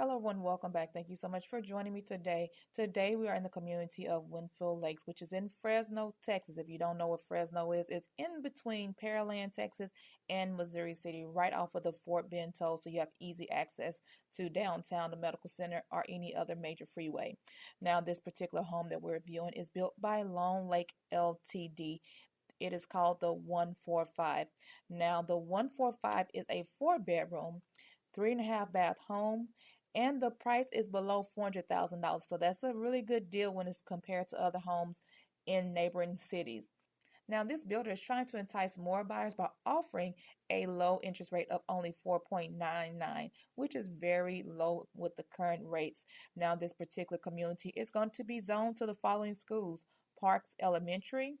Hello, everyone. Welcome back. Thank you so much for joining me today. Today, we are in the community of Winfield Lakes, which is in Fresno, Texas. If you don't know what Fresno is, it's in between Pearland, Texas, and Missouri City, right off of the Fort Bend toll. So you have easy access to downtown, the medical center, or any other major freeway. Now, this particular home that we're viewing is built by Lone Lake Ltd. It is called the 145. Now, the 145 is a 4-bedroom, 3.5 bath home, and the price is below $400,000. So that's a really good deal when it's compared to other homes in neighboring cities. Now, this builder is trying to entice more buyers by offering a low interest rate of only 4.99, which is very low with the current rates. Now, this particular community is going to be zoned to the following schools: Parks Elementary,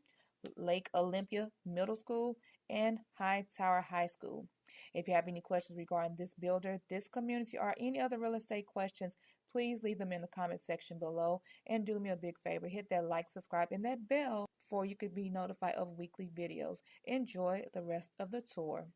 Lake Olympia Middle School, and High Tower High School. If you have any questions regarding this builder, this community, or any other real estate questions, please leave them in the comment section below. And do me a big favor, hit that like, subscribe, and that bell for you could be notified of weekly videos. Enjoy the rest of the tour.